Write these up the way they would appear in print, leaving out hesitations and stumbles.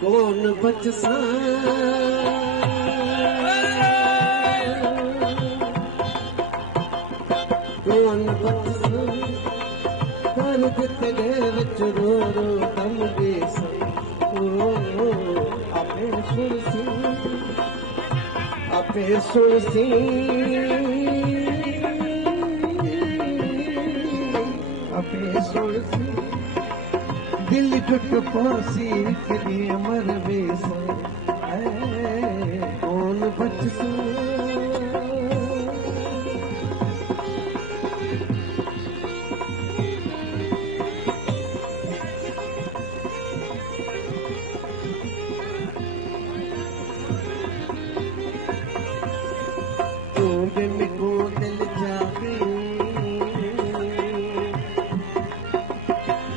कौन बचसा कौन बचसा दर्द तेरे विच रो रो दम बेस आपे सुनसी आपे सुनसी आपे सुनसी दिल टुट पासी कदी अमर बेस कौन बचसा को दिल जागे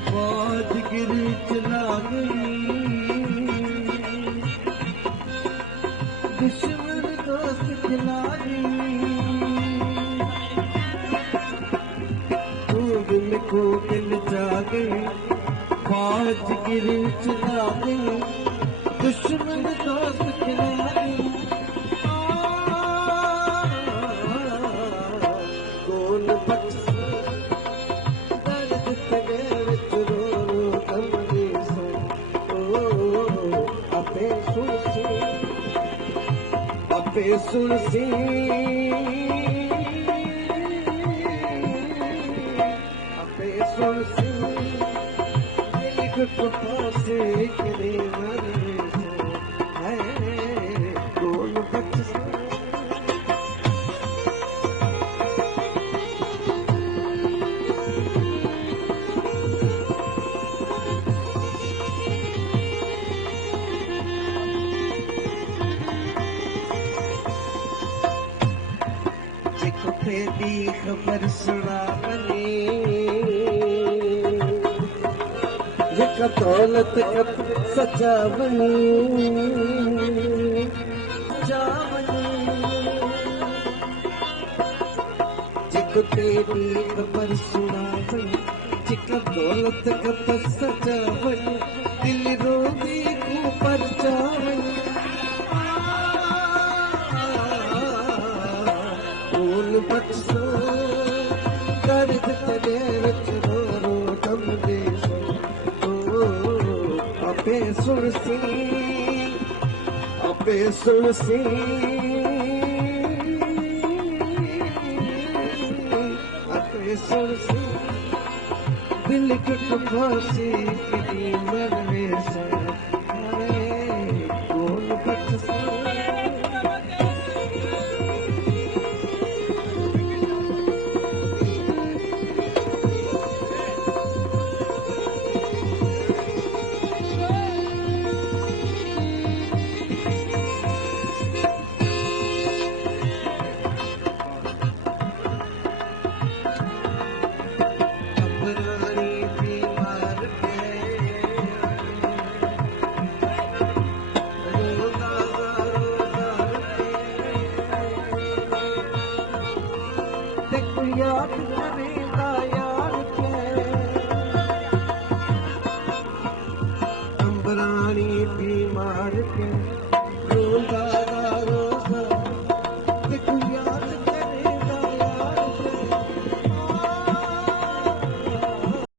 बहुत गिरी चला गई दुश्मन दोस्त खिला गई तू दिल को दिल जागे बहुत गिरी चला गई दुश्मन दोस्त खिला गई आपे सुनसी आपे सुनसी दिल टुट पासे कदे मरे है कौन बचसा तेरी खबर सुना बनी ये दौलत कब सचा बनी जिको तेरी खबर सुना बनी जिको दौलत कब सचा बनी दिल रोगी ऊपर जावनी बचसा दर्द तेरे विच रो रो दम बेस आपे सुनसी आपे सुनसी आपे सुनसी दिल टुट पासी कदी मर बेस